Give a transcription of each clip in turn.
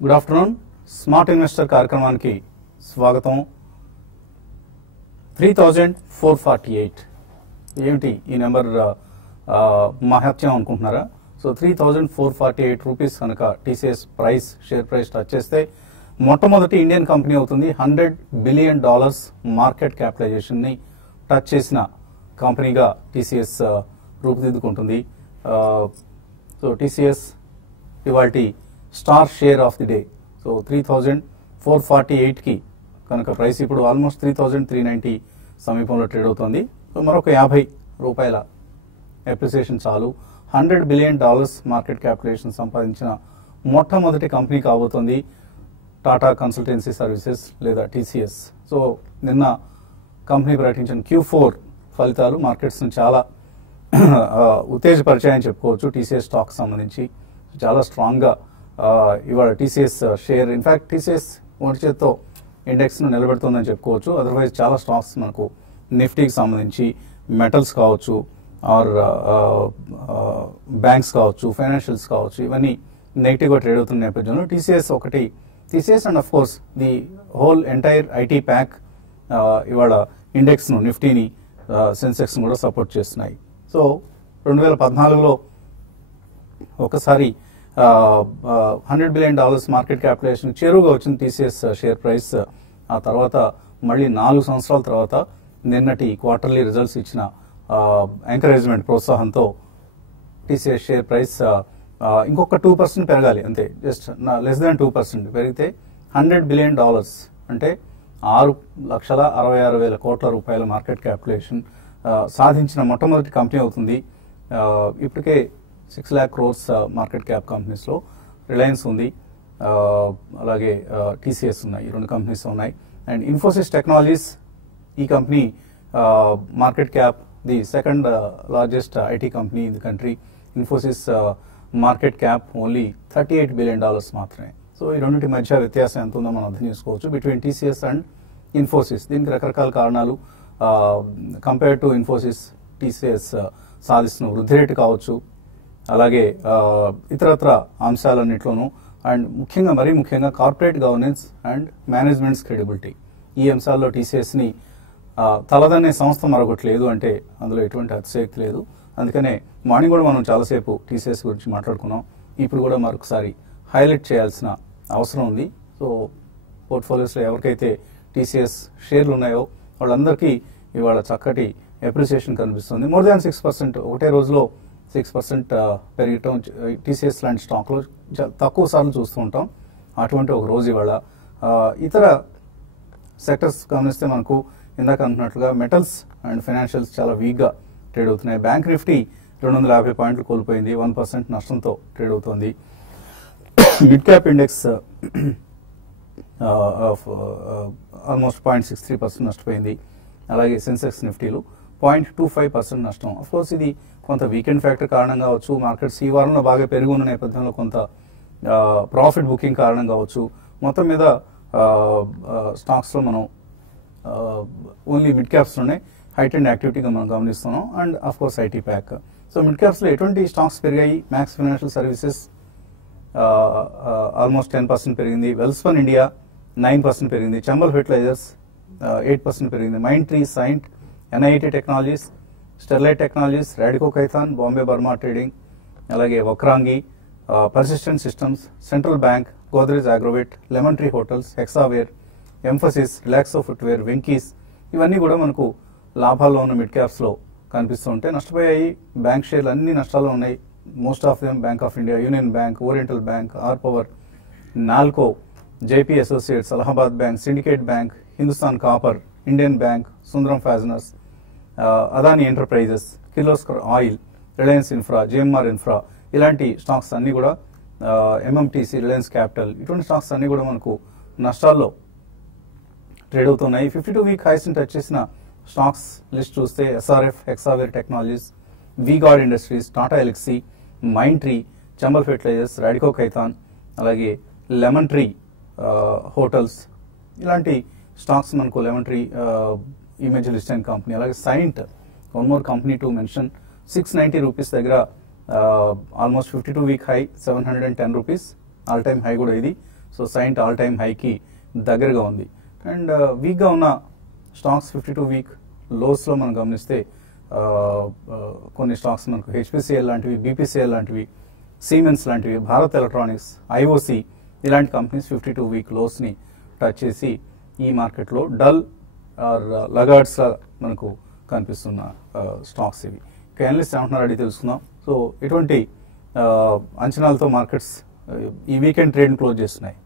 Good afternoon. Smart investor కార్యక్రమానికి స్వాగతం. 3448 ఏమిటి ఈ నెంబర్ మహత్యం అనుకుంటున్నారా? సో 3448 రూపీస్ కనుక TCS price, share price touch చేస్తే మొట్టమొదటి ఇండియన్ కంపెనీ అవుతుంది. $100 బిలియన్ మార్కెట్ క్యాపిటలైజేషన్ ని టచ్ చేసిన కంపెనీగా టీసీఎస్ రూపుదిద్దుకుంటుంది. సో టీసీఎస్ ఇవాల్టి star share of the day. So 3448 కి కనుక ప్రైస్ ఇప్పుడు ఆల్మోస్ట్ 3390 సమీపంలో ట్రేడ్ అవుతుంది. సో మరొక ₹50 అప్రిసియేషన్ చాలు $100 బిలియన్ మార్కెట్ క్యాపిటలైజేషన్ సంపాదించిన మొట్టమొదటి కంపెనీ కాబోతుంది టాటా కన్సల్టెన్సీ సర్వీసెస్ లేదా టీసీఎస్. సో నిన్న కంపెనీ ప్రకటించిన Q4 ఫలితాలు మార్కెట్స్ ను చాలా ఉత్తేజపరిచాయని చెప్పుకోవచ్చు. టీసీఎస్ స్టాక్ సంబంధించి చాలా స్ట్రాంగ్ గా ఇవాళ టీసీఎస్ షేర్, ఇన్ఫాక్ట్ టీసీఎస్ ఒంటి చేత్తో ఇండెక్స్ ను నిలబెడుతుందని చెప్పుకోవచ్చు. అదర్వైజ్ చాలా స్టాక్స్ మనకు నిఫ్టీకి సంబంధించి మెటల్స్ కావచ్చు, ఆర్ బ్యాంక్స్ కావచ్చు, ఫైనాన్షియల్స్ కావచ్చు, ఇవన్నీ నెగిటివ్ గా ట్రేడ్ అవుతున్న నేపథ్యంలో TCS and of course the whole entire IT pack ఇవాళ ఇండెక్స్ ను, నిఫ్టీని, సెన్సెక్స్ కూడా సపోర్ట్ చేస్తున్నాయి. సో 2014లో ఒకసారి $100 బిలియన్ మార్కెట్ క్యాపిటలైజేషన్ చేరువుగా వచ్చిన టీసీఎస్ షేర్ ప్రైస్. ఆ తర్వాత మళ్ళీ 4 సంవత్సరాల తర్వాత నిన్నటి క్వార్టర్లీ రిజల్ట్స్ ఇచ్చిన ఎంకరేజ్మెంట్, ప్రోత్సాహంతో టీసీఎస్ షేర్ ప్రైస్ ఇంకొక 2% పెరగాలి అంతే, జస్ట్ లెస్ దాన్ 2% పెరిగితే $100 బిలియన్ అంటే 6,66,000 కోట్ల రూపాయల మార్కెట్ క్యాపిటలైజేషన్ సాధించిన మొట్టమొదటి కంపెనీ అవుతుంది. ఇప్పటికే 6 lakh crores market cap companies లో రిలయన్స్ ఉంది, అలాగే టీసీఎస్ ఉన్నాయి, ఈ 2 కంపెనీస్ ఉన్నాయి. అండ్ ఇన్ఫోసిస్ టెక్నాలజీస్, ఈ company market cap the second largest IT company in the country. Infosys market cap only $38 billion మాత్రమే. సో ఈ రెండింటి మధ్య వ్యత్యాసం ఎంత ఉందో మనం అర్థం చేసుకోవచ్చు బిట్వీన్ టీసీఎస్ అండ్ ఇన్ఫోసిస్. దీనికి రకరకాల కారణాలు. కంపేర్ టు ఇన్ఫోసిస్, టీసీఎస్ సాధిస్తున్న వృద్ధి రేటు కావచ్చు, అలాగే ఇతరత్ర అంశాలన్నింటిలోనూ, అండ్ మరీ ముఖ్యంగా corporate governance and managements credibility, ఈ అంశాల్లో టీసీఎస్ ని తలదన్నే సంస్థ మరొకటి లేదు అంటే అందులో ఎటువంటి అతిశయోక్తి లేదు. అందుకనే మార్నింగ్ కూడా మనం చాలాసేపు టీసీఎస్ గురించి మాట్లాడుకున్నాం. ఇప్పుడు కూడా మరొకసారి హైలైట్ చేయాల్సిన అవసరం ఉంది. సో పోర్ట్ఫోలియోస్లో ఎవరికైతే టీసీఎస్ షేర్లు ఉన్నాయో వాళ్ళందరికీ ఇవాళ చక్కటి అప్రిసియేషన్ కనిపిస్తుంది. మోర్ దాన్ 6%, ఒకటే రోజులో 6% పెరగటం టీసీఎస్ లాంటి స్టాక్లో తక్కువ సార్లు చూస్తూ ఉంటాం. అటువంటి ఒక రోజు ఇవాళ. ఇతర సెక్టర్స్ గమనిస్తే మనకు ఇందాక అనుకున్నట్లుగా మెటల్స్ అండ్ ఫైనాన్షియల్స్ చాలా వీక్గా ట్రేడ్ అవుతున్నాయి. బ్యాంక్ నిఫ్టీ 250 పాయింట్లు కోల్పోయింది, 1% నష్టంతో ట్రేడ్ అవుతోంది. మిడ్ క్యాప్ ఇండెక్స్ ఆల్మోస్ట్ 0.63% నష్టపోయింది. అలాగే సెన్సెక్స్, నిఫ్టీలు 0.25% నష్టం. అఫ్కోర్స్ ఇది కొంత వీకెండ్ ఫ్యాక్టర్ కారణం కావచ్చు, మార్కెట్స్ ఈ వారంలో బాగా పెరిగి ఉన్న నేపథ్యంలో కొంత ప్రాఫిట్ బుకింగ్ కారణం కావచ్చు. మొత్తం మీద స్టాక్స్లో మనం ఓన్లీ మిడ్ క్యాప్స్లోనే హైట్ అండ్ యాక్టివిటీగా మనం గమనిస్తున్నాం. And of course IT pack. So mid క్యాప్స్లో ఎటువంటి స్టాక్స్ పెరిగాయి? మ్యాక్స్ ఫైనాన్షియల్ సర్వీసెస్ ఆల్మోస్ట్ 10% పెరిగింది. వెల్స్పన్ ఇండియా 9% పెరిగింది. చంబల్ ఫెర్టిలైజర్స్ 8% పెరిగింది. Mindtree, Cyient, NIIT Technologies, Sterlite Technologies, Radico Khaitan, Bombay Burma Trading, అలాగే Vakrangee, Persistent Systems, Central Bank, Godrej Agrovet, Lemon Tree Hotels, Hexaware, Mphasis, Relaxo Footwear, Venky's, ఇవన్నీ కూడా మనకు లాభాల్లో ఉన్న మిడ్ క్యాప్స్ లో కనిపిస్తూ ఉంటాయి. నష్టపోయాయి బ్యాంక్ షేర్లు, అన్ని నష్టాల్లో ఉన్నాయి. Most of them Bank of India, Union Bank, Oriental Bank, R Power, NALCO, JP Associates, Allahabad Bank, Syndicate Bank, Hindustan Copper, Indian Bank, Sundaram Fasteners, Adani Enterprises, Kirloskar Oil, Reliance Infra, GMR Infra, ఇలాంటి stocks అన్ని కూడా, ఎంఎంటీసీ, రిలయన్స్ క్యాపిటల్, ఇటువంటి stocks అన్ని కూడా మనకు నష్టాల్లో trade అవుతున్నాయి. 52 week highs ని టచ్ చేసిన స్టాక్స్ లిస్ట్ చూస్తే SRF, Hexaware Technologies, V-Guard Industries, Tata Elxsi, mind tree, Chambal Fertilisers, Radico Khaitan, అలాగే లెమన్ ట్రీ హోటల్స్, ఇలాంటి స్టాక్స్ మనకు లెమన్ ట్రీ ఇమేజ్ లిస్ట్ అయిన కంపెనీ. అలాగే Cyient, one more company to mention, 690 rupees దగ్గర almost 52 week high, 710 rupees all time high కూడా ఇది. So Cyient all time హైకి దగ్గరగా ఉంది. అండ్ వీక్గా ఉన్న స్టాక్స్ 52 వీక్ లోస్లో మనం గమనిస్తే కొన్ని స్టాక్స్ మనకు హెచ్పిసిఎల్ లాంటివి, బీపీసీఎల్ లాంటివి, సీమెన్స్ లాంటివి, భారత్ ఎలక్ట్రానిక్స్, ఐఓసి ఇలాంటి కంపెనీస్ 52 వీక్ లోస్ని టచ్ చేసి ఈ మార్కెట్లో డల్ ఆర్ లగార్డ్స్ మనకు కనిపిస్తున్న స్టాక్స్ ఇవి. అనలిస్ట్ ఏమంటున్నారు అడిగి తెలుసుకుందాం. సో ఎటువంటి అంచనాలతో మార్కెట్స్ ఈ వీకెండ్ ట్రేడ్ క్లోజ్ చేస్తున్నాయి?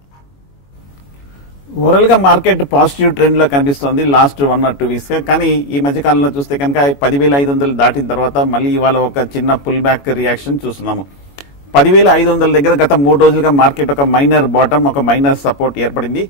ఓవరాల్ గా మార్కెట్ పాజిటివ్ ట్రెండ్ లో కనిపిస్తుంది లాస్ట్ 1 or 2 వీక్స్ గా. కానీ ఈ మధ్య కాలంలో చూస్తే కనుక 10,500 దాటిన తర్వాత మళ్ళీ ఇవాళ ఒక చిన్న పుల్ బ్యాక్ రియాక్షన్ చూస్తున్నాము. 10,500 దగ్గర గత 3 రోజులుగా మార్కెట్ ఒక మైనర్ బాటమ్, ఒక మైనర్ సపోర్ట్ ఏర్పడింది.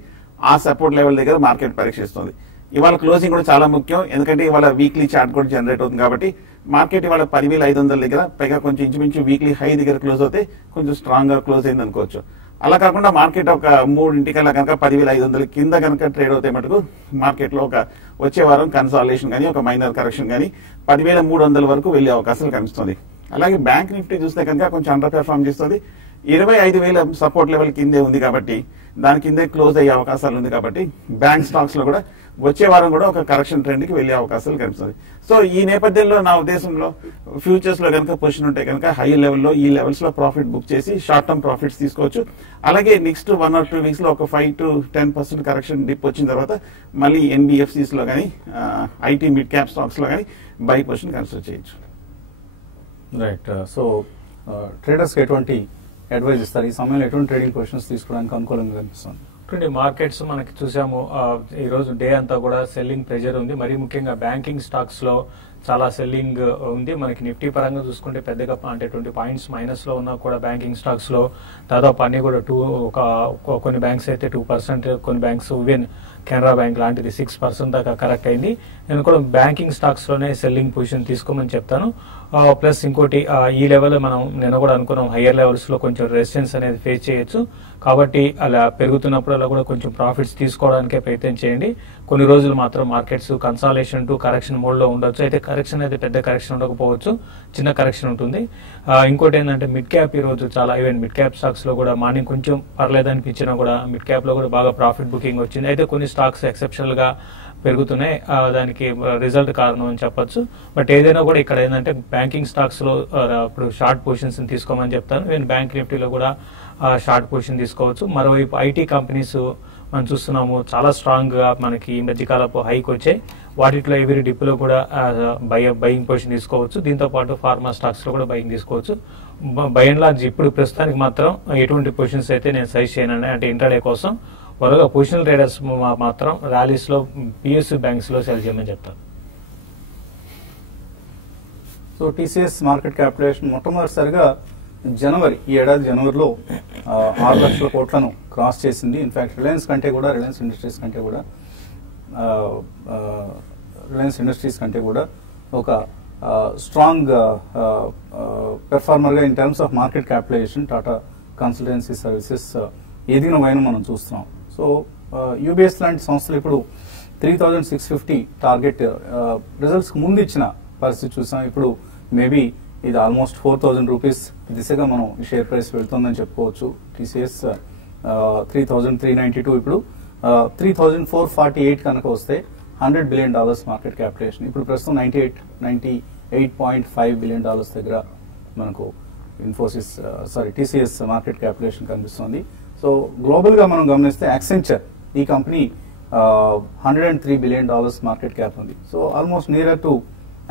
ఆ సపోర్ట్ లెవెల్ దగ్గర మార్కెట్ పరీక్షిస్తుంది. ఇవాళ క్లోజింగ్ కూడా చాలా ముఖ్యం, ఎందుకంటే ఇవాళ వీక్లీ చార్ట్ కూడా జనరేట్ అవుతుంది. కాబట్టి మార్కెట్ ఇవాళ 10,500 దగ్గర పైగా కొంచెం ఇంచుమించు వీక్లీ హై దగ్గర క్లోజ్ అవుతే కొంచెం స్ట్రాంగ్ గా క్లోజ్ అయింది అనుకోవచ్చు. అలా కాకుండా మార్కెట్ ఒక 3 కనుక 10,500 కింద కనుక ట్రేడ్ అవుతే మటుకు మార్కెట్ లో ఒక వచ్చే వారం కన్సాలిడేషన్ కానీ ఒక మైనర్ కరెక్షన్ కానీ 10,300 వరకు వెళ్లే అవకాశాలు కనిపిస్తుంది. అలాగే బ్యాంక్ నిఫ్టీ చూస్తే కనుక కొంచెం అండర్ పెర్ఫార్మ్ చేస్తుంది. 25,000 సపోర్ట్ లెవెల్ కిందే ఉంది కాబట్టి దాని కిందే క్లోజ్ అయ్యే అవకాశాలు ఉంది. కాబట్టి బ్యాంక్ స్టాక్స్ లో కూడా వచ్చే వారం కూడా ఒక కరెక్షన్ ట్రెండ్ కి వెళ్లే అవకాశాలు కనిపిస్తుంది. సో ఈ నేపథ్యంలో నా ఉద్దేశంలో ఫ్యూచర్స్ లో కనుక పొజిషన్ ఉంటే కనుక హై లెవెల్లో ఈ లెవెల్స్ లో ప్రాఫిట్ బుక్ చేసి షార్ట్ టర్మ్ ప్రాఫిట్స్ తీసుకోవచ్చు. అలాగే నెక్స్ట్ 1 or 2 వీక్స్ లో ఒక 5 to 10% కరెక్షన్ డిప్ వచ్చిన తర్వాత మళ్ళీ ఎన్బిఎఫ్సిస్ లో కానీ ఐటీ మిడ్ క్యాప్ స్టాక్స్ లో కానీ బై పొజిషన్ కన్సిడర్ చేయొచ్చు. రైట్. సో ట్రేడర్స్ ఎటువంటి అడ్వైజ్ ఇస్తారు? ఈ సమయంలో ఎటువంటి ట్రేడింగ్ పొజిషన్స్ తీసుకోవడానికి అనుకూలంగా కనిపిస్తుంది? మార్కెట్స్ మనకి చూసాము ఈ రోజు డే అంతా కూడా సెల్లింగ్ ప్రెజర్ ఉంది. మరీ ముఖ్యంగా బ్యాంకింగ్ స్టాక్స్ లో చాలా సెల్లింగ్ ఉంది. మనకి నిఫ్టీ పరంగా చూసుకుంటే పెద్దగా అంటే 20 పాయింట్స్ మైనస్ లో ఉన్నా కూడా బ్యాంకింగ్ స్టాక్స్ లో దాదాపు అన్ని కూడా కొన్ని బ్యాంక్స్ అయితే 2%, కొన్ని బ్యాంక్స్ ఈవెన్ కెనరా బ్యాంక్ లాంటిది 6% దాకా కరెక్ట్ అయింది. నేను కూడా బ్యాంకింగ్ స్టాక్స్ లోనే సెల్లింగ్ పొజిషన్ తీసుకోమని చెప్తాను. ప్లస్ ఇంకోటి ఈ లెవెల్ మనం నేను కూడా అనుకున్నాం హయ్యర్ లెవెల్స్ లో కొంచెం రెసిస్టెన్స్ అనేది ఫేస్ చేయొచ్చు. కాబట్టి అలా పెరుగుతున్నప్పుడల్లా కూడా కొంచెం ప్రాఫిట్స్ తీసుకోవడానికే ప్రయత్నం చేయండి. కొన్ని రోజులు మాత్రం markets consolation to correction mode లో ఉండొచ్చు. అయితే కరెక్షన్ అయితే పెద్ద కరెక్షన్ ఉండకపోవచ్చు, చిన్న కరెక్షన్ ఉంటుంది. ఇంకోటి ఏంటంటే మిడ్ క్యాప్ ఈ రోజు చాలా ఈవెన్ మిడ్ క్యాప్ స్టాక్స్ లో కూడా మార్నింగ్ కొంచెం పర్లేదు అనిపించినా కూడా మిడ్ క్యాప్ లో కూడా బాగా ప్రాఫిట్ బుకింగ్ వచ్చింది. అయితే కొన్ని స్టాక్స్ ఎక్సెప్షనల్ గా పెరుగుతున్నాయి, దానికి రిజల్ట్ కారణం అని చెప్పొచ్చు. బట్ ఏదైనా కూడా ఇక్కడ ఏంటంటే బ్యాంకింగ్ స్టాక్స్ లో ఇప్పుడు షార్ట్ పొజిషన్స్ తీసుకోమని చెప్తాను. ఈవెన్ బ్యాంక్ నిఫ్టీలో కూడా షార్ట్ పొజిషన్ తీసుకోవచ్చు. మరోవైపు ఐటీ కంపెనీస్ మనం చూస్తున్నాము చాలా స్ట్రాంగ్ గా మనకి ఈ మధ్యకాలపు హైక్ వచ్చాయి. వాటిలో ఎవరి డిప్ లో కూడా బయింగ్ పొజిషన్ తీసుకోవచ్చు. దీంతో పాటు ఫార్మా స్టాక్స్ లో కూడా బయింగ్ తీసుకోవచ్చు. బై అండ్ లార్జ్ ఇప్పుడు ప్రస్తుతానికి మాత్రం ఎటువంటి పొజిషన్స్ అయితే నేను సజెస్ట్ చేయను, అంటే ఇంటర్డే కోసం త్వరగా పొజిషనల్ ట్రేడర్స్ మాత్రం ర్యాలీస్ లో పిఎస్యు బ్యాంక్స్ లో సెల్ చేయమని చెప్తారు. సో టీసీఎస్ మార్కెట్ క్యాపిటలైజేషన్ మొట్టమొదటిసారిగా ఈ ఏడాది జనవరిలో 6 లక్షల కోట్లను క్రాస్ చేసింది. ఇన్ఫాక్ట్ రిలయన్స్ ఇండస్ట్రీస్ కంటే కూడా ఒక స్ట్రాంగ్ పెర్ఫార్మర్గా in terms of market capitalisation Tata Consultancy Services ఎదిగిన వైన మనం చూస్తున్నాం. సో యూబీఎస్ లాంటి సంస్థలు ఇప్పుడు 3,650 టార్గెట్ రిజల్ట్స్ ముందు ఇచ్చిన పరిస్థితి చూసాం. ఇప్పుడు మేబీ ఇది ఆల్మోస్ట్ 4,000 రూపీస్ దిశగా మనం షేర్ ప్రైస్ వెళ్తుందని చెప్పుకోవచ్చు. టీసీఎస్ 3,392 ఇప్పుడు 3,448 కనుక వస్తే $100 బిలియన్ మార్కెట్ క్యాపిటలైజేషన్. ఇప్పుడు ప్రస్తుతం $98.5 బిలియన్ దగ్గర మనకు టీసీఎస్ మార్కెట్ క్యాపిటలైజేషన్ కనిపిస్తుంది. సో గ్లోబల్ గా మనం గమనిస్తే యాక్సెంచర్ ఈ కంపెనీ $103 బిలియన్ మార్కెట్ క్యాప్ ఉంది. So almost near to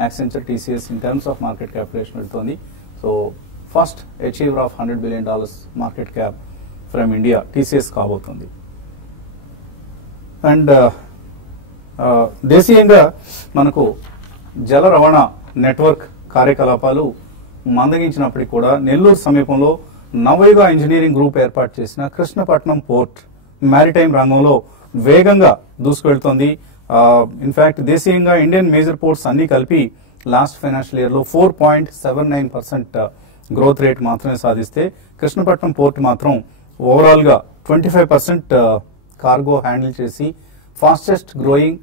Accenture TCS in terms of market capitalisation వెళ్తుంది. So first achiever of $100 billion market cap from India TCS కాబోతుంది. And దేశీయంగా మనకు జల రవాణా నెట్వర్క్ కార్యకలాపాలు మందగించినప్పటికీ కూడా నెల్లూరు సమీపంలో నవయుగ ఇంజనీరింగ్ గ్రూప్ ఏర్పాటు చేసిన కృష్ణపట్నం పోర్ట్ మ్యారిటైమ్ రంగంలో వేగంగా దూసుకువెళ్తోంది. ఇన్ఫాక్ట్ దేశీయంగా ఇండియన్ మేజర్ పోర్ట్స్ అన్ని కలిపి లాస్ట్ ఫైనాన్షియల్ ఇయర్ లో 4.79% గ్రోత్ రేట్ మాత్రమే సాధిస్తే కృష్ణపట్నం పోర్ట్ మాత్రం ఓవరాల్ గా 25% కార్గో హ్యాండిల్ చేసి ఫాస్టెస్ట్ గ్రోయింగ్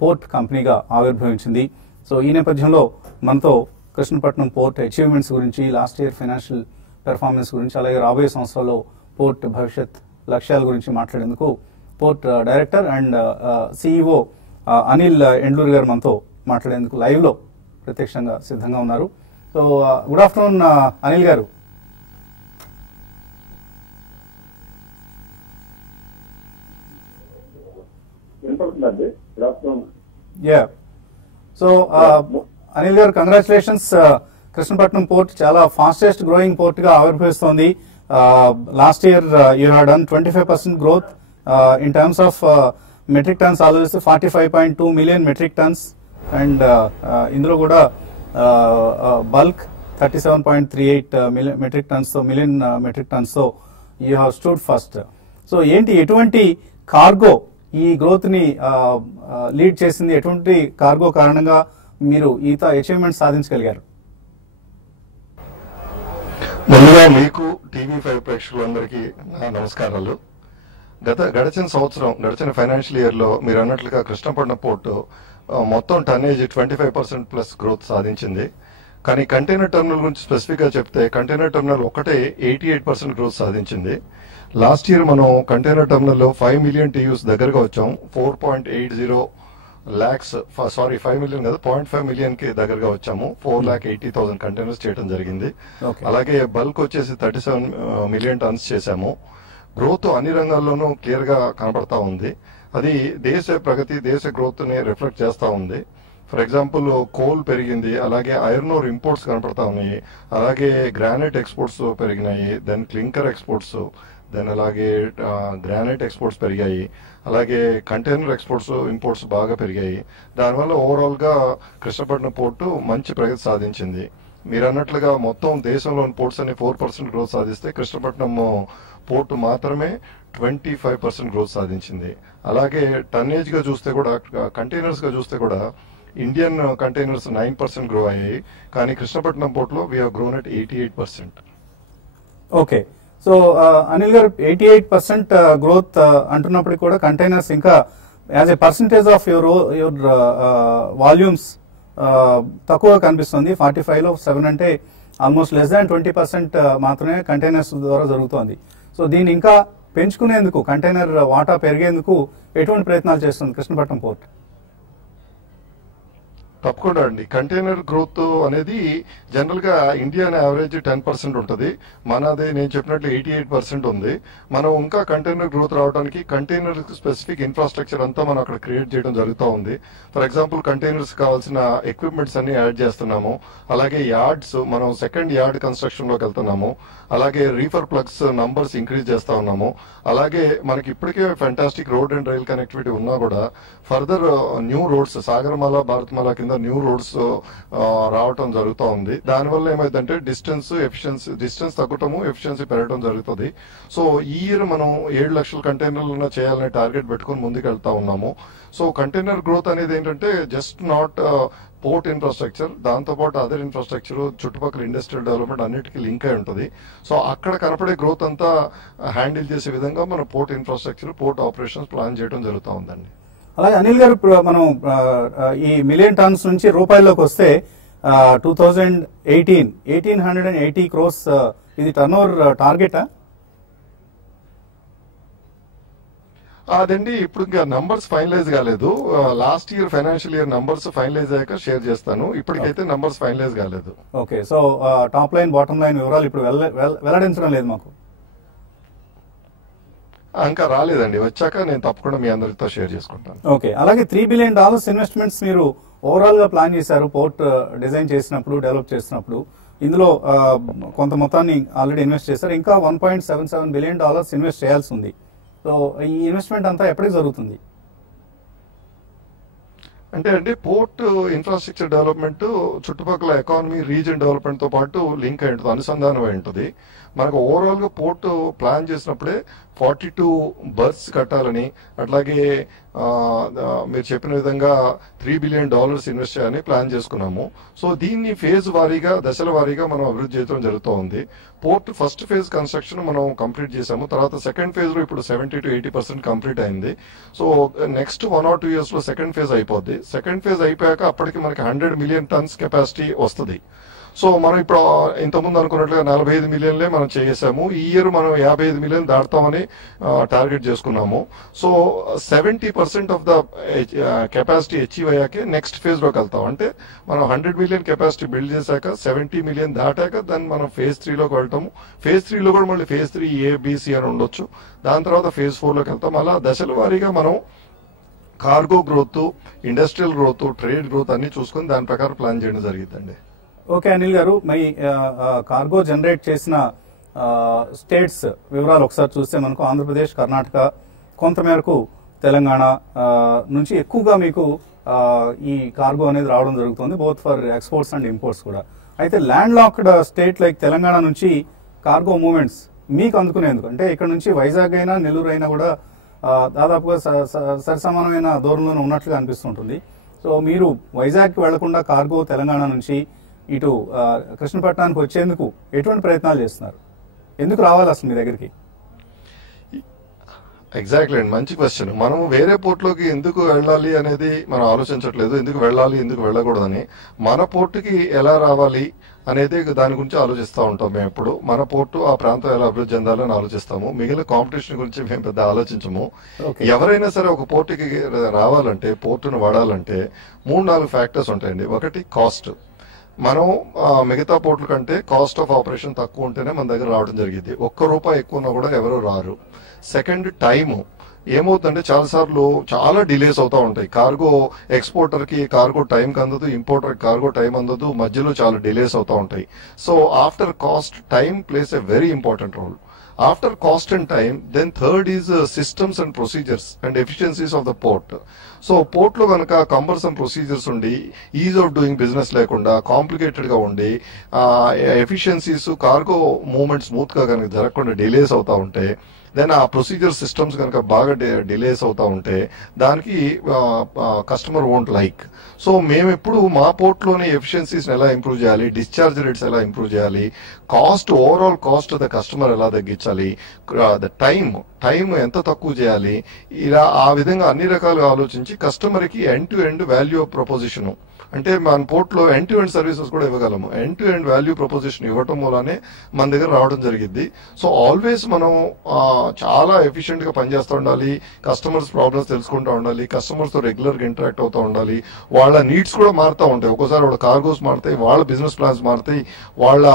పోర్ట్ కంపెనీగా ఆవిర్భవించింది. సో ఈ నేపథ్యంలో మనతో కృష్ణపట్నం పోర్ట్ అచీవ్మెంట్స్ గురించి, లాస్ట్ ఇయర్ ఫైనాన్షియల్ పెర్ఫార్మెన్స్ గురించి, అలాగే రాబోయే సంవత్సరాల్లో పోర్ట్ భవిష్యత్ లక్ష్యాల గురించి మాట్లాడేందుకు port director and CEO Anil Endluru గారు మనతో మాట్లాడేందుకు లైవ్ లో ప్రత్యక్షంగా సిద్ధంగా ఉన్నారు. సో గుడ్ ఆఫ్టర్నూన్ అనిల్ గారు. యా, సో అనిల్ గారు, కంగ్రాచులేషన్స్. కృష్ణపట్నం పోర్ట్ చాలా ఫాస్టెస్ట్ గ్రోయింగ్ పోర్ట్ గా ఆవిర్భవిస్తోంది. Last year you have done 25% growth in terms of metric tonnes ఆలోచిస్తే 45.2 మిలియన్ మెట్రిక్ టన్స్, అండ్ ఇందులో కూడా బల్క్ 37.38 మెట్రిక్ టన్స్ తో మిలియన్ మెట్రిక్ టన్స్ తో you have stood first. So ఏంటి, ఎటువంటి కార్గో ఈ గ్రోత్ ని లీడ్ చేసింది? ఎటువంటి కార్గో కారణంగా మీరు ఈత అచీవ్మెంట్ సాధించగలిగారు? ముందుగా మీకు టీవీ5 ప్రేక్షకులందరికీ నా నమస్కారాలు. గడిచిన సంవత్సరం, గడిచిన ఫైనాన్షియల్ ఇయర్ లో మీరు అన్నట్లుగా కృష్ణపట్నం పోర్టు మొత్తం టన్నేజ్ 25% ప్లస్ గ్రోత్ సాధించింది. కానీ కంటైనర్ టర్మినల్ గురించి స్పెసిఫిక్ గా చెప్తే కంటైనర్ టర్మినల్ ఒకటే 88% గ్రోత్ సాధించింది. లాస్ట్ ఇయర్ మనం కంటైనర్ టర్మినల్ లో 5 మిలియన్ టీయూస్ దగ్గరగా వచ్చాం. 4.80 lakhs, సారీ 5 మిలియన్ కదా, 0.5 మిలియన్ కి దగ్గరగా వచ్చాము. 4,80,000 కంటైనర్స్ చేయడం జరిగింది. అలాగే బల్క్ వచ్చేసి 37 మిలియన్ టన్స్ చేశాము. గ్రోత్ అన్ని రంగాల్లోనూ క్లియర్ గా కనబడతా ఉంది. అది దేశ ప్రగతి, దేశ గ్రోత్ ని రిఫ్లెక్ట్ చేస్తా ఉంది. ఫర్ ఎగ్జాంపుల్ కోల్ పెరిగింది, అలాగే ఐరన్ ఓర్ ఇంపోర్ట్స్ కనపడతా ఉన్నాయి, అలాగే గ్రానైట్ ఎక్స్పోర్ట్స్ పెరిగినాయి, దెన్ క్లింకర్ ఎక్స్పోర్ట్స్, దెన్ అలాగే గ్రానైట్ ఎక్స్పోర్ట్స్ పెరిగాయి, అలాగే కంటైనర్ ఎక్స్పోర్ట్స్ ఇంపోర్ట్స్ బాగా పెరిగాయి. దానివల్ల ఓవరాల్ గా కృష్ణపట్నం పోర్టు మంచి ప్రగతి సాధించింది. మీరు అన్నట్లుగా మొత్తం దేశంలోని పోర్ట్స్ అన్ని 4% గ్రోత్ సాధిస్తే కృష్ణపట్నం పోర్టు మాత్రమే 25% గ్రోత్ సాధించింది. అలాగే టన్నేజ్ గా చూస్తే కూడా, కంటైనర్స్ గా చూస్తే కూడా ఇండియన్ కంటైనర్స్ 9% గ్రో అయ్యాయి, కానీ కృష్ణపట్నం పోర్టులో we have grown at 88%. Okay, so Anil గారు, 88% గ్రోత్ అంటున్నప్పటికీ కూడా కంటైనర్స్ ఇంకా as a percentage of your volumes తక్కువ కనిపిస్తుంది. 45 లో 7 అంటే ఆల్మోస్ట్ లెస్ దాన్ 20% మాత్రమే కంటైనర్స్ ద్వారా జరుగుతోంది. సో దీన్ని ఇంకా పెంచుకునేందుకు, కంటైనర్ వాటా పెరిగేందుకు ఎటువంటి ప్రయత్నాలు చేస్తుంది కృష్ణపట్నం పోర్ట్? తప్పకుండా అండి. కంటైనర్ గ్రోత్ అనేది జనరల్ గా ఇండియన్ యావరేజ్ 10% ఉంటుంది, మనది నేను చెప్పినట్లు 88% ఉంది. మనం ఇంకా కంటైనర్ గ్రోత్ రావడానికి కంటైనర్ స్పెసిఫిక్ ఇన్ఫ్రాస్ట్రక్చర్ అంతా మనం అక్కడ క్రియేట్ చేయడం జరుగుతూ ఉంది. ఫర్ ఎగ్జాంపుల్ కంటైనర్స్ కావాల్సిన ఎక్విప్మెంట్స్ అన్ని యాడ్ చేస్తున్నాము, అలాగే యార్డ్స్ మనం సెకండ్ యార్డ్ కన్స్ట్రక్షన్ లోకి వెళ్తున్నాము, అలాగే రీఫర్ ప్లగ్స్ నంబర్స్ ఇంక్రీజ్ చేస్తా ఉన్నాము. అలాగే మనకి ఇప్పటికే fantastic road and rail connectivity ఉన్నా కూడా further new roads, Sagarmala, Bharatmala కింద న్యూ రోడ్స్ రావటం జరుగుతూ ఉంది. దానివల్ల ఏమైందంటే డిస్టెన్స్ తగ్గటము, ఎఫిషియన్సీ పెరగడం జరుగుతుంది. సో ఈ ఇయర్ మనం 7 లక్షల కంటైనర్లు చేయాలనే టార్గెట్ పెట్టుకుని ముందుకు వెళ్తా ఉన్నాము. సో కంటైనర్ గ్రోత్ అనేది ఏంటంటే జస్ట్ నాట్ పోర్ట్ ఇన్ఫ్రాస్ట్రక్చర్, దాంతోపాటు అదర్ ఇన్ఫ్రాస్ట్రక్చర్, చుట్టుపక్కల ఇండస్ట్రియల్ డెవలప్మెంట్ అన్నిటికీ లింక్ అయి ఉంటుంది. సో అక్కడ కనపడే గ్రోత్ అంతా హ్యాండిల్ చేసే విధంగా మన port infrastructure, port operations plan చేయడం జరుగుతూ ఉందండి. అలాగే అనిల్ గారు, మనం ఈ మిలియన్ టన్స్ నుంచి రూపాయల్లోకి వస్తే 2018 1,880 crores ఇది టర్న్ ఓవర్ టార్గెటా? అదండి, ఇప్పుడు ఇంకా నంబర్స్ ఫైనలైజ్ కాలేదు. Last year financial year numbers finalize అయ్యాక షేర్ చేస్తాను. ఇప్పటికైతే నంబర్స్ ఫైనలైజ్ కాలేదు. Okay, so top line, bottom line వివరాలు ఇప్పుడు వెల్లడించడం లేదు మాకు? ఇంకా రాలేదండి, వచ్చాక నేను తప్పకుండా మీ అందరితో షేర్ చేసుకుంటాను. ఓకే, అలాగే $3 billion ఇన్వెస్ట్మెంట్స్ మీరు ఓవరాల్ గా ప్లాన్ చేశారు పోర్ట్ డిజైన్ చేసినప్పుడు, డెవలప్ చేసినప్పుడు. ఇందులో కొంత మొత్తాన్ని ఆల్రెడీ ఇన్వెస్ట్ చేశారు, ఇంకా $1.77 billion ఇన్వెస్ట్ చేయాల్సి ఉంది. సో ఈ ఇన్వెస్ట్మెంట్ అంతా ఎప్పటికి జరుగుతుంది? అంటే అండి, పోర్ట్ ఇన్ఫ్రాస్ట్రక్చర్ డెవలప్మెంట్ చుట్టుపక్కల ఎకానమీ, రీజన్ డెవలప్మెంట్ తో పాటు లింక్ అయి ఉంటుంది, అనుసంధానం అయి ఉంటుంది. మనకు ఓవరాల్ గా పోర్ట్ ప్లాన్ చేసినప్పుడే 42 బర్త్స్ కట్టాలని, అట్లాగే మీరు చెప్పిన విధంగా $3 బిలియన్ ఇన్వెస్ట్ చేయాలని ప్లాన్ చేసుకున్నాము. సో దీన్ని ఫేజ్ వారీగా, దశల వారీగా మనం అభివృద్ధి చేయడం జరుగుతూ ఉంది. పోర్ట్ ఫస్ట్ ఫేజ్ కన్స్ట్రక్షన్ మనం కంప్లీట్ చేసాము. తర్వాత సెకండ్ ఫేజ్ లో ఇప్పుడు 70 to 80% కంప్లీట్ అయింది. సో నెక్స్ట్ 1 or 2 years లో సెకండ్ ఫేజ్ అయిపోద్ది. సెకండ్ ఫేజ్ అయిపోయాక అప్పటికి మనకి 100 మిలియన్ టన్స్ కెపాసిటీ వస్తుంది. సో మనం ఇప్పుడు ఇంతకుముందు అనుకున్నట్లుగా 45 మిలియన్లే మనం చేసాము. ఈ ఇయర్ మనం 55 మిలియన్ దాటుతామని టార్గెట్ చేసుకున్నాము. So 70% of the capacity achieve అయ్యాకే నెక్స్ట్ ఫేజ్ లోకి వెళ్తాం. అంటే మనం 100 మిలియన్ కెపాసిటీ బిల్డ్ చేశాక 70 మిలియన్ దాటాక దాన్ని మనం ఫేజ్ 3 లోకి వెళ్తాము. ఫేజ్ 3 లో కూడా మళ్ళీ ఫేజ్ 3 ABC అని ఉండొచ్చు. దాని తర్వాత ఫేజ్ 4 లోకి వెళ్తాం. అలా దశల వారీగా మనం cargo growth, industrial growth, trade growth అన్ని చూసుకుని దాని ప్రకారం ప్లాన్ చేయడం జరిగిందండి. ఓకే అనిల్ గారు, మరి కార్గో జనరేట్ చేసిన స్టేట్స్ వివరాలు ఒకసారి చూస్తే మనకు ఆంధ్రప్రదేశ్, కర్ణాటక, కొంతమేరకు తెలంగాణ నుంచి ఎక్కువగా మీకు ఈ కార్గో అనేది రావడం జరుగుతుంది, both for exports and imports కూడా. అయితే land locked state like Telangana నుంచి కార్గో మూవ్మెంట్స్ మీకు అందుకునేందుకు, అంటే ఇక్కడ నుంచి వైజాగ్ అయినా నెల్లూరు అయినా కూడా దాదాపుగా సరిసమానమైన దూరంలోనే ఉన్నట్లుగా అనిపిస్తుంటుంది. సో మీరు వైజాగ్కి వెళ్లకుండా కార్గో తెలంగాణ నుంచి ఇటు కృష్ణపట్నానికి వచ్చేందుకు ఎటువంటి ప్రయత్నాలు చేస్తున్నారు? ఎందుకు రావాలి అసలు మీ దగ్గరికి? ఎగ్జాక్ట్లీ అండి, మంచి క్వశ్చన్. మనం వేరే పోర్ట్లోకి ఎందుకు వెళ్ళాలి అనేది మనం ఆలోచించట్లేదు. ఎందుకు వెళ్ళాలి, ఎందుకు వెళ్ళకూడదని. మన పోర్టుకి ఎలా రావాలి అనేది దాని గురించి ఆలోచిస్తూ ఉంటాం. మేము ఎప్పుడు మన పోర్టు, ఆ ప్రాంతం ఎలా అభివృద్ధి చెందాలని ఆలోచిస్తాము. మిగిలిన కాంపిటీషన్ గురించి మేము పెద్ద ఆలోచించము. ఎవరైనా సరే ఒక పోర్టుకి రావాలంటే, పోర్టును వాడాలంటే 3-4 ఫ్యాక్టర్స్ ఉంటాయండి. ఒకటి కాస్ట్. మనం మిగతా పోర్టుల కంటే కాస్ట్ ఆఫ్ ఆపరేషన్ తక్కువ ఉంటేనే మన దగ్గర రావడం జరిగింది. ₹1 ఎక్కువ ఉన్నా కూడా ఎవరు రారు. Second, time. ఏమవుతుందంటే చాలాసార్లు చాలా డిలేస్ అవుతా ఉంటాయి. కార్గో ఎక్స్పోర్టర్ కి కార్గో టైంకి అందదు, ఇంపోర్టర్ కి కార్గో టైం అందదు, మధ్యలో చాలా డిలేస్ అవుతా ఉంటాయి. So after cost, time plays a very important role. After cost and time, then third is systems and procedures and efficiencies of the port. So port lo ganaka cumbersome procedures undi, ease of doing business lekunda, complicated ga undi, efficiencies, cargo movement smooth ga ganaka jarakunda delays avta unte, then ఆ procedure systems కనుక బాగా delays అవుతా ఉంటే దానికి customer won't like. So మేము ఎప్పుడు మా పోర్ట్లోని efficiencies ఎలా ఇంప్రూవ్ చేయాలి, డిశ్చార్జ్ రేట్స్ ఎలా ఇంప్రూవ్ చేయాలి, cost, overall cost the customer ఎలా తగ్గించాలి, ద టైం ఎంత తక్కువ చేయాలి, ఇలా ఆ విధంగా అన్ని రకాలుగా ఆలోచించి కస్టమర్కి end to end value proposition, అంటే మన పోర్ట్లో ఎండ్ టు ఎండ్ సర్వీసెస్ కూడా ఇవ్వగలము. End to end value proposition ఇవ్వటం మూలనే మన దగ్గర రావడం జరిగింది. సో ఆల్వేస్ మనం చాలా ఎఫిషియెంట్ గా పనిచేస్తూ ఉండాలి, కస్టమర్స్ ప్రాబ్లమ్స్ తెలుసుకుంటూ ఉండాలి, కస్టమర్స్ తో రెగ్యులర్ గా ఇంటరాక్ట్ అవుతూ ఉండాలి. వాళ్ళ నీడ్స్ కూడా మారుతూ ఉంటాయి. ఒక్కోసారి వాళ్ళ కార్గోస్ మారుతాయి, వాళ్ళ బిజినెస్ ప్లాన్స్ మారుతాయి, వాళ్ళ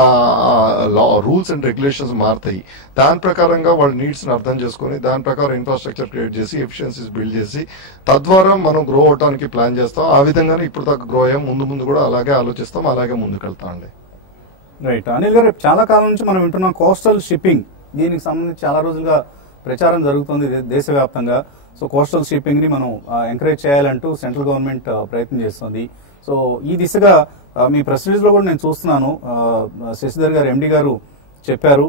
రూల్స్ అండ్ రెగ్యులేషన్స్ మారుతాయి. దాని ప్రకారంగా వాళ్ళ నీడ్స్ ని అర్థం చేసుకుని దాని ప్రకారం ఇన్ఫ్రాస్ట్రక్చర్ క్రియేట్ చేసి ఎఫిషియన్సీస్ బిల్డ్ చేసి తద్వారా మనం గ్రో అవడానికి ప్లాన్ చేస్తాం. ఆ విధంగానే ఇప్పుడు దాకా గ్రో అయ్యాం, ముందు కూడా అలాగే ఆలోచిస్తాం, అలాగే ముందుకు వెళ్తాం అండి. రైట్. అనిల్ గారు, చాలా కాలం నుంచి మనం వింటున్నాం కోస్టల్ షిప్పింగ్. దీనికి సంబంధించి చాలా రోజులుగా ప్రచారం జరుగుతుంది దేశవ్యాప్తంగా. సో కోస్టల్ షిప్పింగ్ ని మనం ఎంకరేజ్ చేయాలంటూ సెంట్రల్ గవర్నమెంట్ ప్రయత్నం చేస్తుంది. సో ఈ దిశగా మీ ప్రెస్ రిలీజ్ లో కూడా నేను చూస్తున్నాను, శశిధర్ గారు, ఎండి గారు చెప్పారు,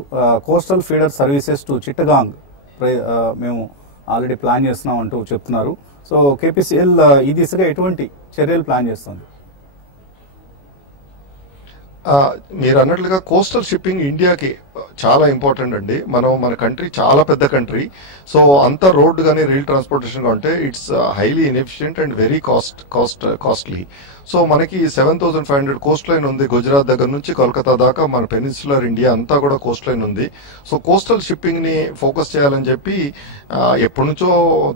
coastal feeder services to Chittagong మేము ఆల్రెడీ ప్లాన్ చేస్తున్నాం అంటూ చెప్తున్నారు. సో కేపీసీఎల్ ఈ దిశగా ఎటువంటి చర్యలు ప్లాన్ చేస్తుంది? మీరు అన్నట్లుగా కోస్టల్ షిప్పింగ్ ఇండియాకి చాలా ఇంపార్టెంట్ అండి. మన కంట్రీ చాలా పెద్ద కంట్రీ. సో అంత రోడ్ కానీ రైల్ ట్రాన్స్పోర్టేషన్ గా ఉంటే it's highly inefficient and very costly. So మనకి 7,500 కోస్ట్ లైన్ ఉంది. గుజరాత్ దగ్గర నుంచి కోల్కతా దాకా మన పెనిన్సులర్ ఇండియా అంతా కూడా కోస్ట్ లైన్ ఉంది. సో కోస్టల్ షిప్పింగ్ ని ఫోకస్ చేయాలని చెప్పి ఎప్పటి నుంచో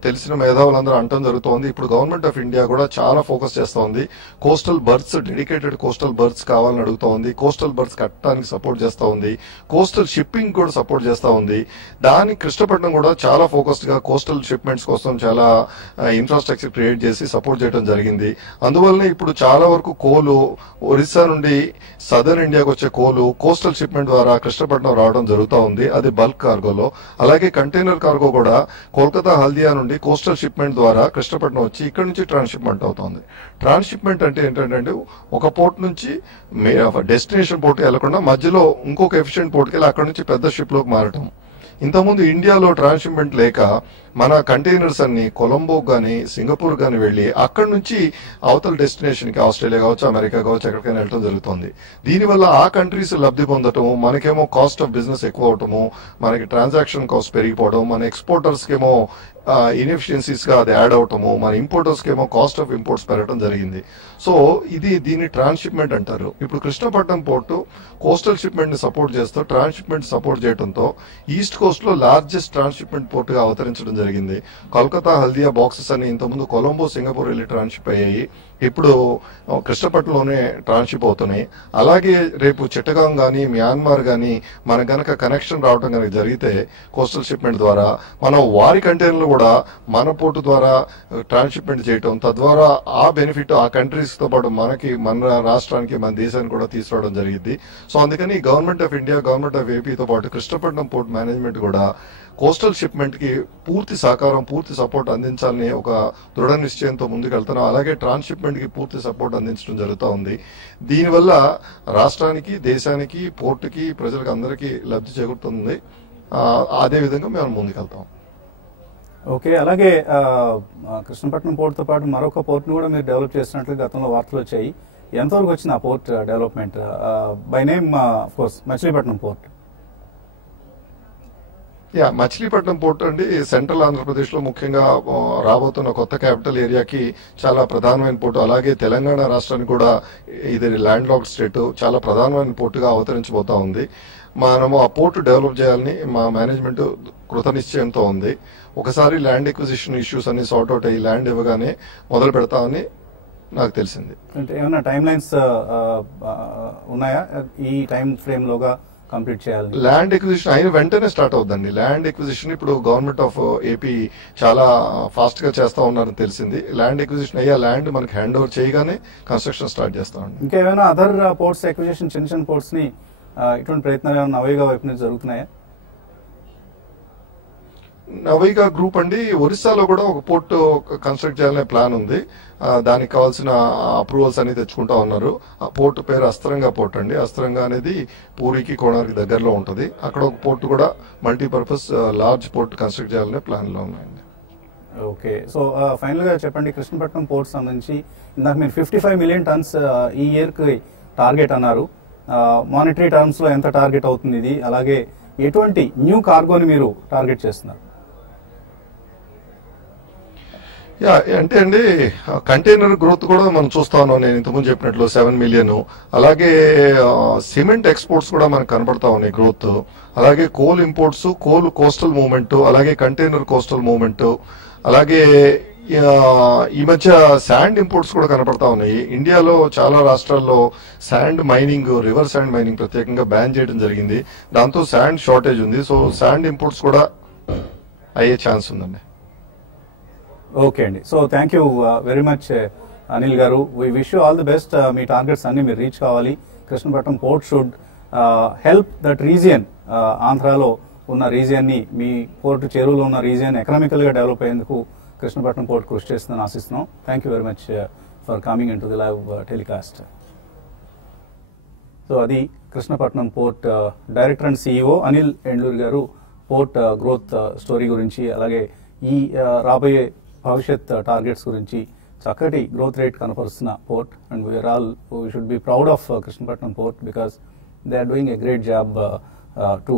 తెలిసిన మేధావులందరూ అంటం జరుగుతోంది. ఇప్పుడు గవర్నమెంట్ ఆఫ్ ఇండియా కూడా చాలా ఫోకస్ చేస్తోంది. Coastal births, dedicated coastal births కావాలని అడుగుతోంది. కోస్టల్ బర్త్స్ కట్టడానికి సపోర్ట్ చేస్తా ఉంది. కోస్టల్ షిప్పింగ్ కూడా సపోర్ట్ చేస్తా ఉంది. దానికి కృష్ణపట్నం కూడా చాలా ఫోకస్డ్ గా కోస్టల్ షిప్మెంట్స్ కోసం చాలా ఇన్ఫ్రాస్ట్రక్చర్ క్రియేట్ చేసి సపోర్ట్ చేయడం జరిగింది. అందువల్లనే ఇప్పుడు చాలా వరకు కోలు ఒరిస్సా నుండి సదర్న్ ఇండియాకి వచ్చే కోలు కోస్టల్ షిప్మెంట్ ద్వారా కృష్ణపట్నం రావడం జరుగుతూ ఉంది. అది బల్క్ కార్గోలో. అలాగే కంటైనర్ కార్గో కూడా కోల్కతా హల్దియా నుండి కోస్టల్ షిప్మెంట్ ద్వారా కృష్ణపట్నం వచ్చి ఇక్కడ నుంచి ట్రాన్స్షిప్మెంట్ అవుతుంది. ట్రాన్స్షిప్మెంట్ అంటే ఏంటంటే ఒక పోర్ట్ నుంచి డెస్టినేషన్ పోర్ట్కి వెళ్లకుండా మధ్యలో ఇంకొక ఎఫిషియెంట్ పోర్ట్కి వెళ్ళి అక్కడ నుంచి పెద్ద షిప్ లోకి మారటం. ఇంతకుముందు ఇండియాలో ట్రాన్స్షిప్మెంట్ లేక మన కంటైనర్స్ అన్ని కొలంబో కానీ సింగపూర్ కానీ వెళ్ళి అక్కడి నుంచి అవతల డెస్టినేషన్కి ఆస్ట్రేలియా కావచ్చు, అమెరికా కావచ్చు, ఎక్కడికైనా వెళ్ళడం జరుగుతుంది. దీనివల్ల ఆ కంట్రీస్ లబ్ధి పొందటము, మనకేమో కాస్ట్ ఆఫ్ బిజినెస్ ఎక్కువ అవటము, మనకి ట్రాన్సాక్షన్ కాస్ట్ పెరిగిపోవడం, మన ఎక్స్పోర్టర్స్కేమో ఇన్ఎఫిషియన్సీస్ గా అది యాడ్ అవటము, మన ఇంపోర్టర్స్ కేమో కాస్ట్ ఆఫ్ ఇంపోర్ట్స్ పెరగడం జరిగింది. సో దీన్ని ట్రాన్స్షిప్మెంట్ అంటారు. ఇప్పుడు కృష్ణపట్నం పోర్టు కోస్టల్ షిప్మెంట్ ని సపోర్ట్ చేస్తూ ట్రాన్స్షిప్మెంట్ సపోర్ట్ చేయడంతో ఈస్ట్ కోస్ట్ లో లార్జెస్ట్ ట్రాన్స్షిప్మెంట్ పోర్ట్ గా అవతరించడం జరిగింది. కోల్కతా హల్దియా బాక్సెస్ అని ఇంతకుముందు కొలంబో సింగపూర్ వెళ్ళి ట్రాన్స్షిప్ అయ్యాయి, ఇప్పుడు కృష్ణపట్నంలోనే ట్రాన్స్షిప్ అవుతున్నాయి. అలాగే రేపు చిట్టగాంగ్ కానీ మ్యాన్మార్ కానీ మనకు గనక కనెక్షన్ రావడం కనుక జరిగితే కోస్టల్ షిప్మెంట్ ద్వారా మనం వారి కంటైనర్లు కూడా మన పోర్టు ద్వారా ట్రాన్స్షిప్మెంట్ చేయటం, తద్వారా ఆ బెనిఫిట్ ఆ కంట్రీస్ తో పాటు మనకి, మన రాష్ట్రానికి, మన దేశానికి కూడా తీసుకురావడం జరిగింది. సో అందుకని Government of India, Government of ఏపీతో పాటు కృష్ణపట్నం పోర్ట్ మేనేజ్మెంట్ కూడా కోస్టల్ షిప్మెంట్ కి పూర్తి సహకారం, పూర్తి సపోర్ట్ అందించాలని ఒక దృఢ నిశ్చయంతో ముందుకెళ్తున్నాం. అలాగే ట్రాన్స్షిప్మెంట్ కి పూర్తి సపోర్ట్ అందించడం జరుగుతూ ఉంది. దీనివల్ల రాష్ట్రానికి, దేశానికి, పోర్టుకి, ప్రజలకు అందరికీ లబ్ధి చేకూరుతుంది. అదే విధంగా మేము ముందుకెళ్తాం. ఓకే, అలాగే కృష్ణపట్నం పోర్టుతో పాటు మరొక పోర్ట్ను కూడా మీరు డెవలప్ చేసినట్లు గతంలో వార్తలు వచ్చాయి. ఎంతవరకు వచ్చింది ఆ port development? By name of course Machilipatnam port. Machilipatnam port అండి సెంట్రల్ ఆంధ్రప్రదేశ్ లో ముఖ్యంగా రాబోతున్న కొత్త క్యాపిటల్ ఏరియాకి చాలా ప్రధానమైన పోర్టు. అలాగే తెలంగాణ రాష్ట్రానికి కూడా ఇది ల్యాండ్ లాక్డ్ స్టేట్, చాలా ప్రధానమైన పోర్టుగా అవతరించబోతా ఉంది. మనము ఆ పోర్టు డెవలప్ చేయాలని మా మేనేజ్మెంట్ కృత నిశ్చయంతో ఉంది. ఒకసారి ల్యాండ్ ఎక్విజిషన్ ఇష్యూస్ అన్ని సార్ట్ అవుట్ అయ్యి ల్యాండ్ ఇవ్వగానే మొదలు పెడతామని నాకు తెలిసింది. అంటే ఏమైనా టైం లైన్స్ ఉన్నాయా? ఈ టైం ఫ్రేమ్ లోగా కంప్లీట్ చేయాలి. ల్యాండ్ ఎక్విజిషన్ అయిన వెంటనే స్టార్ట్ అవుతుందండి. ల్యాండ్ ఎక్విజిషన్ ఇప్పుడు గవర్నమెంట్ ఆఫ్ ఏపీ చాలా ఫాస్ట్ గా చేస్తా ఉన్నారని తెలిసింది. ల్యాండ్ ఎక్విజిషన్ అయ్యా ల్యాండ్ మనకి హ్యాండ్ ఓవర్ చేయగానే కన్స్ట్రక్షన్ స్టార్ట్ చేస్తామండి. ఇంకేమైనా అదర్ పోర్ట్స్ ఎక్విజిషన్, చిన్న చిన్న పోర్ట్స్ ని ఇటువంటి ప్రయత్నాలు ఏమైనా నవయుగ వైపు నుంచి జరుగుతున్నాయా? నవయుగ గ్రూప్ అండి ఒరిస్సాలో కూడా ఒక పోర్ట్ కన్స్ట్రక్ట్ చేయాలనే ప్లాన్ ఉంది. దానికి కావాల్సిన అప్రూవల్స్ అనేది తెచ్చుకుంటా ఉన్నారు. ఆ పోర్ట్ పేరు అస్త్రంగా పోర్ట్ అండి. అస్త్రంగా అనేది పూరికి, కోణానికి దగ్గరలో ఉంటుంది. అక్కడ ఒక పోర్ట్ కూడా మల్టీపర్పస్ లార్జ్ పోర్ట్ కన్స్ట్రక్ట్ చేయాలనే ప్లాన్ లో ఉన్నాయండి. ఓకే, సో ఫైనల్ గా చెప్పండి, కృష్ణపట్నం పోర్ట్ సంబంధించి ఇందాక మీరు 55 మిలియన్ టన్స్ ఈ ఇయర్ కి టార్గెట్ అన్నారు. మానిటరీ టర్మ్స్ లో ఎంత టార్గెట్ అవుతుంది ఇది? అలాగే ఎటువంటి న్యూ కార్గోని మీరు టార్గెట్ చేస్తున్నారు? అంటే అండి కంటైనర్ గ్రోత్ కూడా మనం చూస్తా ఉన్నాం. నేను ఇంతకుముందు చెప్పినట్లు 7 మిలియన్. అలాగే సిమెంట్ ఎక్స్పోర్ట్స్ కూడా మనకు కనపడతా ఉన్నాయి గ్రోత్. అలాగే coal imports, coal coastal movement, అలాగే కంటైనర్ కోస్టల్ మూవ్మెంట్, అలాగే ఈ మధ్య శాండ్ ఇంపోర్ట్స్ కూడా కనపడతా ఉన్నాయి. ఇండియాలో చాలా రాష్ట్రాల్లో sand mining, river sand mining ప్రత్యేకంగా బ్యాన్ చేయడం జరిగింది. దాంతో శాండ్ షార్టేజ్ ఉంది. సో శాండ్ ఇంపోర్ట్స్ కూడా అయ్యే ఛాన్స్ ఉందండి. ఓకే అండి, so thank you very much Anil గారు. We wish you all the best. మీ టార్గెట్స్ అన్ని మీరు రీచ్ కావాలి. Krishnapatnam port should help that region, ఆంధ్రాలో ఉన్న రీజియన్ ని, మీ పోర్టు చెరువులో ఉన్న రీజియన్ ఎకనామికల్ గా డెవలప్ అయ్యేందుకు కృష్ణపట్నం పోర్ట్ కృషి చేస్తుందని ఆశిస్తున్నాం. Thank you very much for coming in to the live telecast. So అది Krishnapatnam port director and CEO Anil Endluri గారు పోర్ట్ గ్రోత్ స్టోరీ గురించి, అలాగే ఈ రాబోయే భవిష్యత్ టార్గెట్స్ గురించి చక్కటి growth rate కనపరుస్తున్న port. And we are all we should be proud of Krishnapatnam port because they are doing a great job to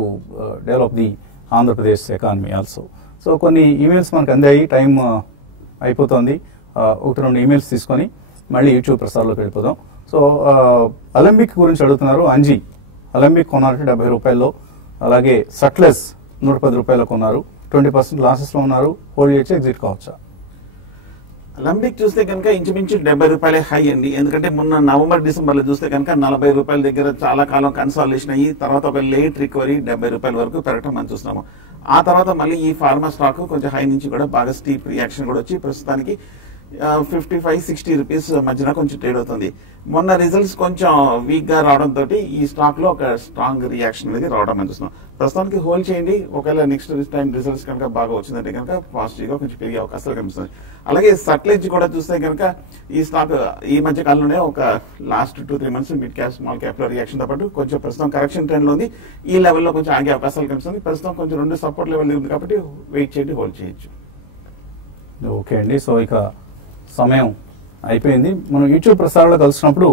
develop the Andhra Pradesh economy also. So కొన్ని emails మనకు అందాయి, టైం అయిపోతుంది. 1-2 ఈమెయిల్స్ తీసుకొని మళ్ళీ యూట్యూబ్ ప్రసారంలోకి వెళ్ళిపోదాం. సో అలంబిక్ గురించి అడుగుతున్నారు. అంజీ అలంబిక్ కొన్నారు 70 రూపాయల్లో. అలాగే సట్లెస్ 110 రూపాయలు కొన్నారు. 20% లాసెస్ లో ఉన్నారు. హోల్డ్ చేయొచ్చు, ఎగ్జిట్ కావచ్చా? అలంబిక్ చూస్తే కనుక ఇంచుమించు 70 రూపాయలే హై అండి. ఎందుకంటే మొన్న నవంబర్, డిసెంబర్ లో చూస్తే కనుక 40 రూపాయల దగ్గర చాలా కాలం కన్సాలిడేషన్ అయ్యి తర్వాత ఒక లేట్ రికవరీ 70 రూపాయల వరకు పెరగటం మనం చూస్తున్నాము. ఆ తర్వాత మళ్ళీ ఈ ఫార్మా స్టాక్ కొంచెం హై నుంచి కూడా బాగా స్టీప్ రియాక్షన్ కూడా వచ్చి ప్రస్తుతానికి 55-60 రూపీస్ మధ్యన కొంచెం ట్రేడ్ అవుతుంది. మొన్న రిజల్ట్స్ కొంచెం వీక్ గా రావడంతో ఈ స్టాక్ లో ఒక స్ట్రాంగ్ రియాక్షన్ అనేది రావడం అని చూస్తున్నాం. ప్రస్తుతానికి హోల్డ్ చేయండి. ఒకవేళ నెక్స్ట్ టైం రిజల్ట్స్ కనుక బాగా వచ్చిందంటే కనుక పాజిటివ్ గా కొంచెం పెరిగే అవకాశాలు కనిపిస్తుంది. అలాగే సట్లెజ్ కూడా చూస్తే కనుక ఈ స్టాక్ ఈ మధ్య కాలంలోనే ఒక last 2-3 months mid cap small cap లో రియాక్షన్ తో పాటు కొంచెం ప్రస్తుతం కరెక్షన్ ట్రెండ్ లో ఉంది. ఈ లెవెల్లో కొంచెం ఆగే అవకాశాలు కనిపిస్తుంది. ప్రస్తుతం కొంచెం 2 సపోర్ట్ లెవెల్ ఉంది కాబట్టి వెయిట్ చేయండి, హోల్డ్ చేయొచ్చు. ఓకే అండి. సో ఇక సమయం అయిపోయింది. మనం యూట్యూబ్ ప్రసారాల్లో కలిసినప్పుడు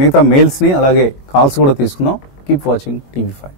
మిగతా మెయిల్స్ ని అలాగే కాల్స్ కూడా తీసుకుందాం. Keep watching TV5.